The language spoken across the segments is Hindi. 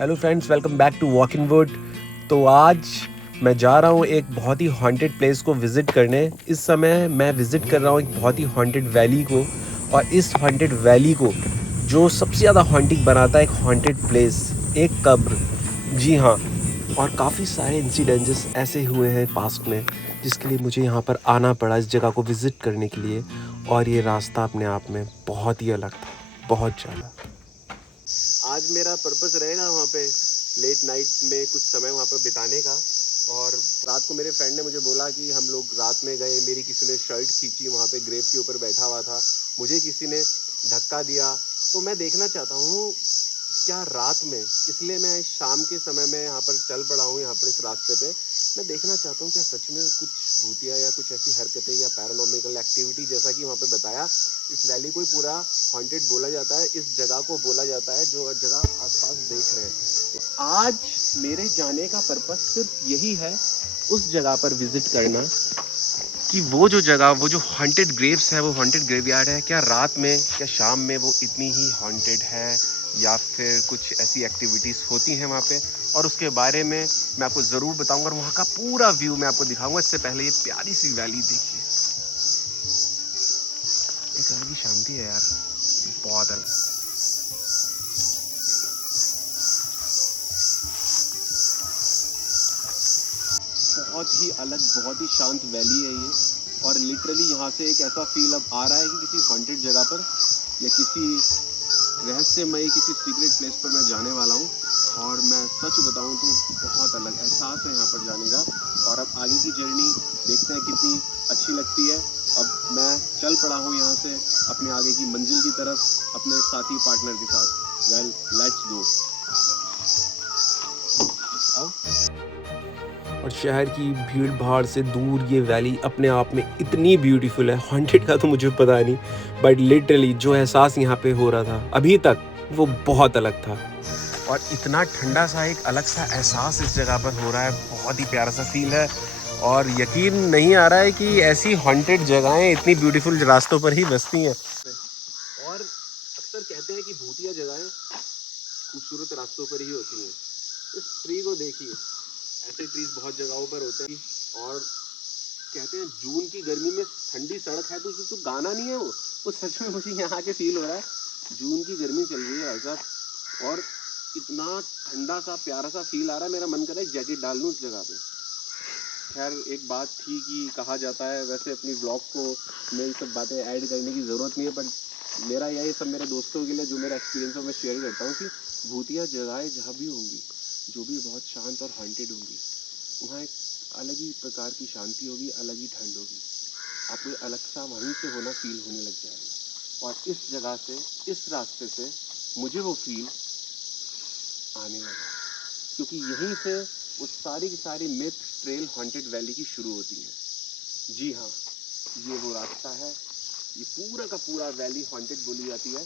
Hello friends, welcome back to Walk in Wood. तो आज मैं जा रहा हूँ एक बहुत ही हॉन्टेड प्लेस को विज़िट करने। इस समय मैं विज़िट कर रहा हूँ एक बहुत ही हॉन्टेड वैली को, और इस हॉन्टेड वैली को जो सबसे ज़्यादा हॉन्टिंग बनाता है एक हॉन्टेड प्लेस, एक कब्र। जी हाँ, और काफ़ी सारे इंसिडेंसेस ऐसे हुए हैं पास्ट में जिसके लिए मुझे यहाँ पर आना पड़ा इस जगह को विज़िट करने के लिए। और ये रास्ता अपने आप में बहुत ही अलग था, बहुत ज़्यादा। आज मेरा पर्पस रहेगा वहाँ पे लेट नाइट में कुछ समय वहाँ पर बिताने का। और रात को मेरे फ्रेंड ने मुझे बोला कि हम लोग रात में गए, मेरी किसी ने शर्ट खींची, वहाँ पे ग्रेव के ऊपर बैठा हुआ था, मुझे किसी ने धक्का दिया। तो मैं देखना चाहता हूँ क्या रात में, इसलिए मैं शाम के समय में यहाँ पर चल पड़ा हूँ, यहाँ पर इस रास्ते पे। मैं देखना चाहता हूँ क्या सच में कुछ भूतिया या कुछ ऐसी हरकतें या पैरानॉर्मल एक्टिविटी, जैसा कि वहाँ पे बताया, इस वैली को ही पूरा हॉन्टेड बोला जाता है, इस जगह को बोला जाता है जो जगह आसपास देख रहे हैं। तो आज मेरे जाने का पर्पस सिर्फ यही है, उस जगह पर विजिट करना, कि वो जो जगह, वो जो हॉन्टेड ग्रेव्स है, वो हॉन्टेड ग्रेवयार्ड है, क्या रात में क्या शाम में वो इतनी ही हॉन्टेड है, या फिर कुछ ऐसी एक्टिविटीज़ होती हैं वहाँ पे। और उसके बारे में मैं आपको ज़रूर बताऊंगा, और वहाँ का पूरा व्यू मैं आपको दिखाऊंगा। इससे पहले ये प्यारी सी वैली देखिए, एक अलग ही शांति है यार, बहुत अलग। बहुत ही अलग, बहुत ही शांत वैली है ये। और लिटरली यहाँ से एक ऐसा फील अब आ रहा है कि किसी हॉन्टेड जगह पर या किसी रहस्यमयी किसी सीक्रेट प्लेस पर मैं जाने वाला हूँ। और मैं सच बताऊँ तो बहुत अलग एहसास है यहाँ पर जाने का। और अब आगे की जर्नी देखते हैं कितनी अच्छी लगती है। अब मैं चल पड़ा हूँ यहाँ से अपने आगे की मंजिल की तरफ, अपने साथी पार्टनर के साथ। Well, let's go. और शहर की भीड़ भाड़ से दूर ये वैली अपने आप में इतनी ब्यूटीफुल है। हॉन्टेड का तो मुझे पता नहीं, बट लिटरली जो एहसास यहाँ पे हो रहा था अभी तक, वो बहुत अलग था। और इतना ठंडा सा एक अलग सा एहसास इस जगह पर हो रहा है, बहुत ही प्यारा सा फील है। और यकीन नहीं आ रहा है कि ऐसी हॉन्टेड जगहें इतनी ब्यूटीफुल रास्तों पर ही बसती हैं। और अक्सर कहते हैं कि भूतिया जगहें खूबसूरत रास्तों पर ही होती हैं। इस ट्री को देखिए, ऐसे ट्रीज बहुत जगहों पर होते हैं। और कहते हैं जून की गर्मी में ठंडी सड़क है तो उसे तो गाना नहीं है वो सच में मुझे यहाँ के फील हो रहा है। जून की गर्मी चल रही है ऐसा, और इतना ठंडा सा प्यारा सा फील आ रहा है, मेरा मन कर रहा है जैकेट डाल लूँ उस जगह पे। खैर, एक बात थी कि कहा जाता है, वैसे अपनी ब्लॉग को मेरी सब बातें ऐड करने की ज़रूरत नहीं है, पर मेरा यही सब मेरे दोस्तों के लिए जो मेरा एक्सपीरियंस है मैं शेयर करता हूँ कि भूतिया जगहें जहाँ भी होंगी, जो भी बहुत शांत और हॉन्टेड होंगी, वहाँ एक अलग ही प्रकार की शांति होगी, अलग ही ठंड होगी। आपको अलग सा वहीं से होना फील होने लग जाएगा। और इस जगह से, इस रास्ते से मुझे वो फील आने लगा, क्योंकि यहीं से वो सारी की सारी मिथ ट्रेल हॉन्टेड वैली की शुरू होती है। जी हाँ, ये वो रास्ता है, ये पूरा का पूरा वैली हॉन्टेड बोली जाती है।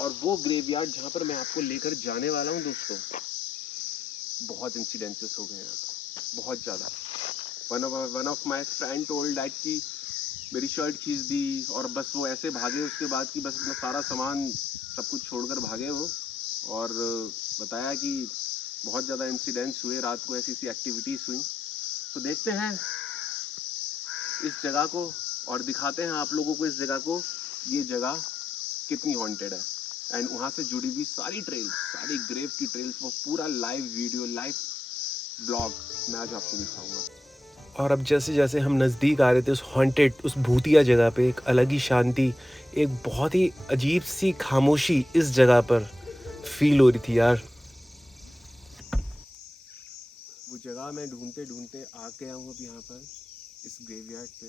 और वो ग्रेवयार्ड जहाँ पर मैं आपको लेकर जाने वाला हूँ दोस्तों, बहुत इंसिडेंसेस हो गए हैं, बहुत ज़्यादा। One of my friend told that कि मेरी शर्ट खींच दी, और बस वो ऐसे भागे उसके बाद कि बस अपना सारा सामान सब कुछ छोड़कर भागे वो। और बताया कि बहुत ज़्यादा इंसिडेंट्स हुए, रात को ऐसी ऐसी एक्टिविटीज़ हुई। तो देखते हैं इस जगह को, और दिखाते हैं आप लोगों को इस जगह को, ये जगह कितनी हॉन्टेड है। एंड वहाँ से जुड़ी हुई सारी ट्रेल्स, सारी ग्रेव की ट्रेल्स, वो पूरा लाइव वीडियो, लाइव ब्लॉग मैं आज आपको दिखाऊंगा। और अब जैसे जैसे हम नज़दीक आ रहे थे उस हॉन्टेड, उस भूतिया जगह पे, एक अलग ही शांति, एक बहुत ही अजीब सी खामोशी इस जगह पर फील हो रही थी यार। वो जगह मैं ढूंढते ढूंढते आ गया हूँ अब यहाँ पर, इस ग्रेवयार्ड पे,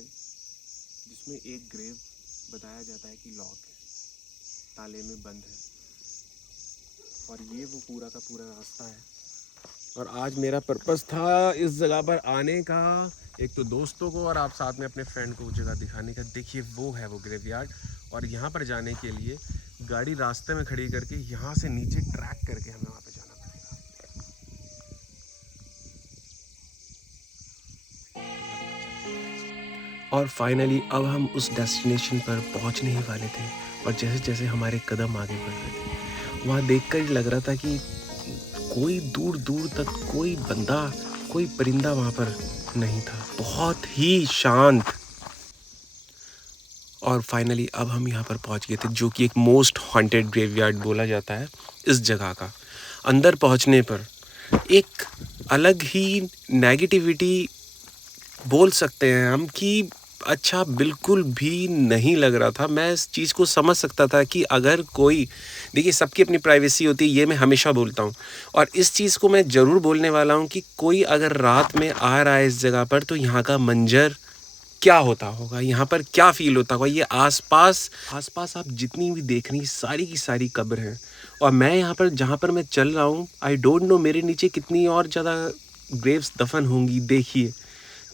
जिसमें एक ग्रेव बताया जाता है कि लॉक है, ताले में बंद है। और ये वो पूरा का पूरा रास्ता है। और आज मेरा पर्पस था इस जगह पर आने का, एक तो दोस्तों को और आप साथ में अपने फ्रेंड को वो जगह दिखाने का। देखिए वो है वो ग्रेवयार्ड। और यहाँ पर जाने के लिए गाड़ी रास्ते में खड़ी करके यहाँ से नीचे ट्रैक करके हमें वहाँ पे जाना पड़ेगा। और फाइनली अब हम उस डेस्टिनेशन पर पहुँचने ही वाले थे। और जैसे जैसे हमारे कदम आगे बढ़ रहे थे, वहाँ देखकर लग रहा था कि कोई दूर दूर तक कोई बंदा, कोई परिंदा वहाँ पर नहीं था। बहुत ही शांत। और फाइनली अब हम यहाँ पर पहुँच गए थे, जो कि एक मोस्ट हॉन्टेड ग्रेवयार्ड बोला जाता है इस जगह का। अंदर पहुँचने पर एक अलग ही नेगेटिविटी बोल सकते हैं हम कि अच्छा बिल्कुल भी नहीं लग रहा था। मैं इस चीज़ को समझ सकता था कि अगर कोई, देखिए सबकी अपनी प्राइवेसी होती है, ये मैं हमेशा बोलता हूँ, और इस चीज़ को मैं ज़रूर बोलने वाला हूँ कि कोई अगर रात में आ रहा है इस जगह पर तो यहाँ का मंजर क्या होता होगा, यहाँ पर क्या फील होता होगा। ये आसपास आप जितनी भी देख रही सारी की सारी कब्र हैं, और मैं यहाँ पर जहाँ पर मैं चल रहा हूँ, आई डोंट नो मेरे नीचे कितनी और ज़्यादा ग्रेव्स दफन होंगी। देखिए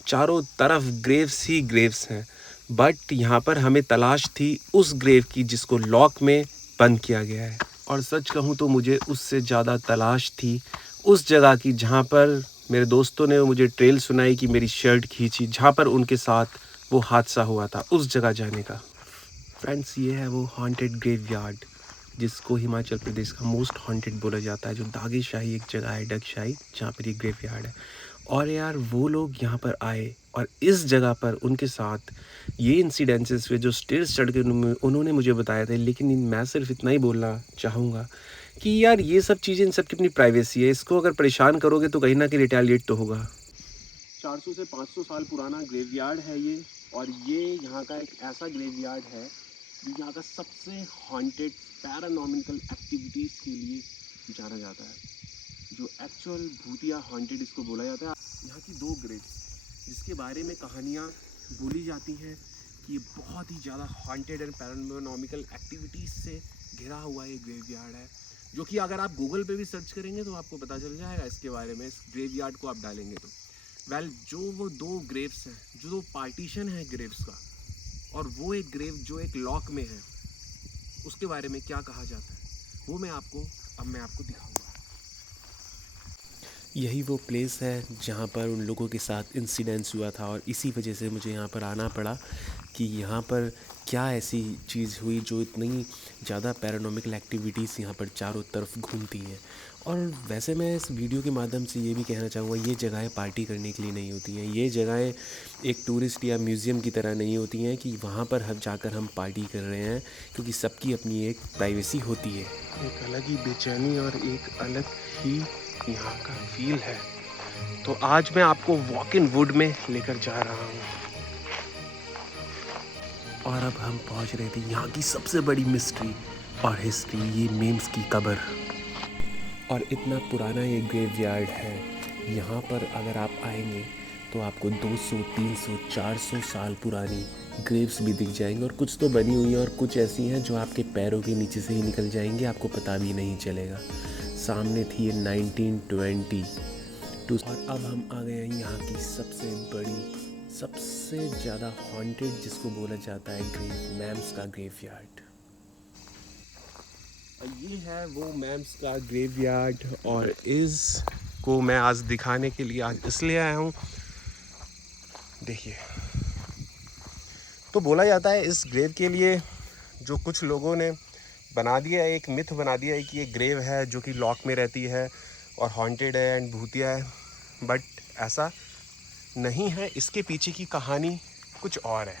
चारों तरफ ग्रेव्स ही ग्रेव्स हैं, बट यहाँ पर हमें तलाश थी उस ग्रेव की जिसको लॉक में बंद किया गया है। और सच कहूँ तो मुझे उससे ज़्यादा तलाश थी उस जगह की जहाँ पर मेरे दोस्तों ने मुझे ट्रेल सुनाई कि मेरी शर्ट खींची, जहाँ पर उनके साथ वो हादसा हुआ था, उस जगह जाने का। फ्रेंड्स, ये है वो हॉन्टेड ग्रेवयार्ड जिसको हिमाचल प्रदेश का मोस्ट हॉन्टेड बोला जाता है, जो दागेशाही एक जगह है, डगशाही, जहाँ पर ये ग्रेवयार्ड है। और यार वो लोग यहाँ पर आए और इस जगह पर उनके साथ ये इंसिडेंसेस हुए जो स्टेयर्स चढ़ के उन्होंने मुझे बताए थे। लेकिन मैं सिर्फ इतना ही बोलना चाहूँगा कि यार ये सब चीज़ें, इन सब की अपनी प्राइवेसी है। इसको अगर परेशान करोगे तो कहीं ना कहीं रिटेलिएट तो होगा। 400 से 500 साल पुराना ग्रेवयार्ड है ये, और ये यहाँ का एक ऐसा ग्रेवयार्ड है जो यहाँ का सबसे हॉन्टेड पैरानॉर्मल एक्टिविटीज़ के लिए जाना जाता है, जो एक्चुअल भूतिया हॉन्टेड इसको बोला जाता है। यहाँ की 2 ग्रेव्स जिसके बारे में कहानियाँ बोली जाती हैं कि ये बहुत ही ज़्यादा हॉन्टेड एंड पैरानॉर्मल एक्टिविटीज़ से घिरा हुआ ये ग्रेवयार्ड है, जो कि अगर आप गूगल पे भी सर्च करेंगे तो आपको पता चल जाएगा इसके बारे में। इस ग्रेवयार्ड को आप डालेंगे तो जो वो 2 ग्रेव्स हैं, जो 2 पार्टीशन है ग्रेव्स का, और वो एक ग्रेव जो एक लॉक में है, उसके बारे में क्या कहा जाता है वो मैं आपको दिखाऊंगा। यही वो प्लेस है जहाँ पर उन लोगों के साथ इंसिडेंस हुआ था, और इसी वजह से मुझे यहाँ पर आना पड़ा कि यहाँ पर क्या ऐसी चीज़ हुई जो इतनी ज़्यादा पैरानॉर्मल एक्टिविटीज़ यहाँ पर चारों तरफ घूमती हैं। और वैसे मैं इस वीडियो के माध्यम से ये भी कहना चाहूँगा, ये जगहें पार्टी करने के लिए नहीं होती हैं। ये जगहें एक टूरिस्ट या म्यूज़ियम की तरह नहीं होती हैं कि वहाँ पर हम जाकर हम पार्टी कर रहे हैं, क्योंकि सबकी अपनी एक प्राइवेसी होती है। एक अलग ही बेचैनी और एक अलग ही यहाँ का फील है। तो आज मैं आपको वॉक इन वुड में लेकर जा रहा हूँ, और अब हम पहुँच रहे थे यहाँ की सबसे बड़ी मिस्ट्री और हिस्ट्री, ये मेम्स की कब्र। और इतना पुराना ये ग्रेवयार्ड है, यहाँ पर अगर आप आएंगे तो आपको 200, 300, 400 साल पुरानी ग्रेव्स भी दिख जाएंगे, और कुछ तो बनी हुई हैं और कुछ ऐसी हैं जो आपके पैरों के नीचे से ही निकल जाएंगे, आपको पता भी नहीं चलेगा। सामने थी ये 1922। और अब हम आ गए हैं यहाँ की सबसे बड़ी, सबसे ज़्यादा हॉन्टेड जिसको बोला जाता है ग्रेव, मैम्स का ग्रेवयार्ड। ये है वो मैम्स का ग्रेवयार्ड, और इसको मैं आज दिखाने के लिए आज इसलिए आया हूँ। देखिए, तो बोला जाता है इस ग्रेव के लिए जो कुछ लोगों ने बना दिया है, एक मिथ बना दिया है कि ये ग्रेव है जो कि लॉक में रहती है और हॉन्टेड है एंड भूतिया है, बट ऐसा नहीं है। इसके पीछे की कहानी कुछ और है।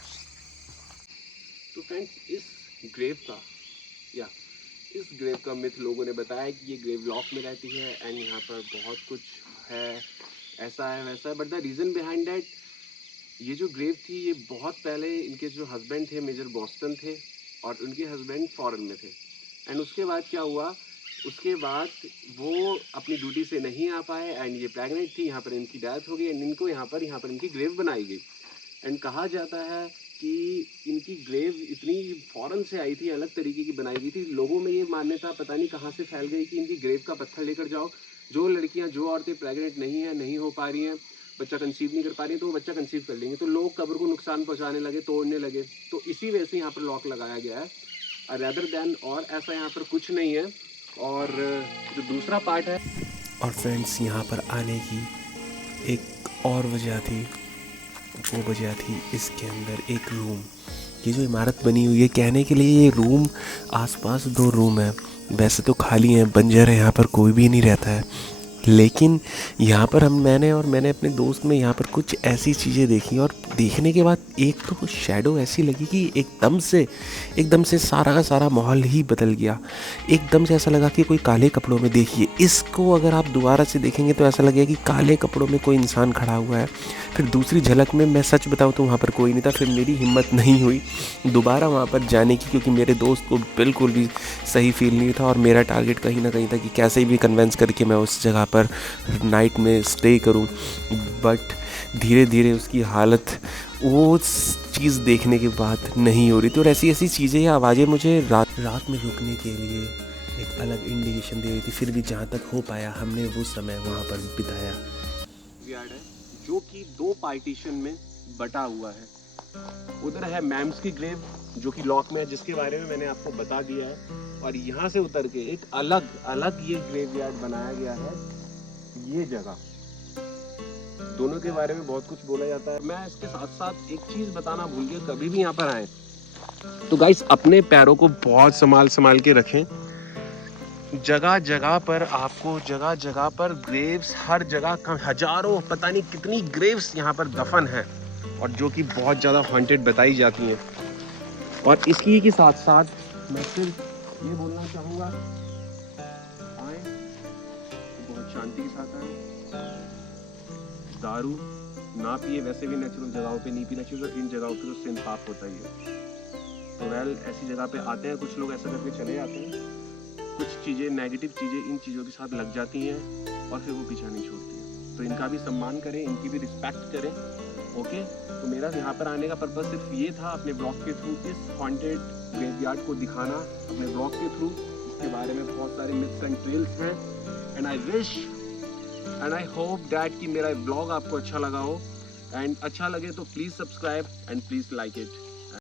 तो फ्रेंड्स, इस ग्रेव का मिथ लोगों ने बताया कि ये ग्रेव लॉक में रहती है एंड यहाँ पर बहुत कुछ है, ऐसा है वैसा है। But the reason behind that, ये जो ग्रेव थी ये बहुत पहले, इनके जो हस्बैंड थे मेजर बॉस्टन थे और उनके हस्बैंड फॉरेन में थे। एंड उसके बाद क्या हुआ, उसके बाद वो अपनी ड्यूटी से नहीं आ पाए एंड ये प्रेग्नेंट थी, यहाँ पर इनकी डेथ हो गई एंड इनको यहाँ पर इनकी ग्रेव बनाई गई। एंड कहा जाता है कि इनकी ग्रेव इतनी फॉरेन से आई थी, अलग तरीके की बनाई गई थी। लोगों में ये मान्यता पता नहीं कहाँ से फैल गई कि इनकी ग्रेव का पत्थर लेकर जाओ, जो लड़कियां, जो औरतें प्रेग्नेंट नहीं हो पा रही हैं, बच्चा कंसीव नहीं कर पा रही हैं, तो वो बच्चा कंसीव कर लेंगे। तो लोग कब्र को नुकसान पहुंचाने लगे, तोड़ने लगे। तो इसी वजह से यहाँ पर लॉक लगाया गया है, रैदर देन, और ऐसा यहाँ पर कुछ नहीं है। और जो दूसरा पार्ट है, और फ्रेंड्स यहाँ पर आने की एक और वजह थी, वो वजह थी इसके अंदर एक रूम। ये जो इमारत बनी हुई है, कहने के लिए ये रूम, आसपास 2 रूम है, वैसे तो खाली है, बंजर है, यहाँ पर कोई भी नहीं रहता है, लेकिन यहाँ पर मैंने अपने दोस्त में यहाँ पर कुछ ऐसी चीज़ें देखी और देखने के बाद एक तो शैडो ऐसी लगी कि एकदम से सारा का सारा माहौल ही बदल गया। एकदम से ऐसा लगा कि कोई काले कपड़ों में, देखिए इसको अगर आप दोबारा से देखेंगे तो ऐसा लगेगा कि काले कपड़ों में कोई इंसान खड़ा हुआ है। फिर दूसरी झलक में मैं सच बताऊँ तो वहाँ पर कोई नहीं था। फिर मेरी हिम्मत नहीं हुई दोबारा वहाँ पर जाने की, क्योंकि मेरे दोस्त को बिल्कुल भी सही फील नहीं था और मेरा टारगेट कहीं ना कहीं था कि कैसे भी कन्वेंस करके मैं उस जगह पर नाइट में स्टे करूं। बट धीरे धीरे उसकी हालत वो चीज़ देखने के बाद नहीं हो रही थी। और ऐसी ऐसी चीज़ें या आवाज़ें मुझे रात में रुकने के लिए एक अलग इंडिकेशन दे रही थी। फिर भी जहाँ तक हो पाया हमने वो समय वहाँ पर बिताया। यार्ड है जो कि 2 पार्टीशन में बटा हुआ है। उधर है मैम्स की ग्रेव जो कि लॉक में है, जिसके बारे में मैंने आपको बता दिया है। और यहाँ से उतर के एक अलग ये ग्रेवयार्ड बनाया गया है, ये जगह। दोनों के बारे में बहुत कुछ बोला जाता है। मैं इसके साथ साथ एक चीज बताना भूल गया, कभी भी यहाँ पर आए तो गाइस अपने पैरों को बहुत संभाल के रखें। जगह जगह पर ग्रेव्स, हर जगह हजारों पता नहीं कितनी ग्रेव्स यहाँ पर दफन है और जो कि बहुत ज़्यादा हॉन्टेड बताई जाती हैं। और इसी के साथ साथ मैं सिर्फ ये बोलना चाहूँगा, आए बहुत शांति के साथ आए, दारू ना पिए। वैसे भी नेचुरल जगहों पे नहीं पीना चाहिए, इन जगहों पे तो सिन पाप होता ही है। तो ऐसी जगह पे आते हैं कुछ लोग, ऐसा करके चले जाते हैं। कुछ चीज़ें, नेगेटिव चीज़ें इन चीज़ों के साथ लग जाती हैं और फिर वो पीछा नहीं छोड़ती हैं। तो इनका भी सम्मान करें, इनकी भी रिस्पेक्ट करें। ओके, तो मेरा यहाँ पर आने का पर्पस सिर्फ ये था, अपने ब्लॉग के थ्रू इस हॉन्टेड ग्रेवयार्ड को दिखाना, अपने ब्लॉग के थ्रू। इसके बारे में बहुत सारे मिथ्स एंड ट्रेल्स हैं and I wish and I hope that कि मेरा ब्लॉग आपको अच्छा लगा हो। एंड अच्छा लगे तो please subscribe and please like it.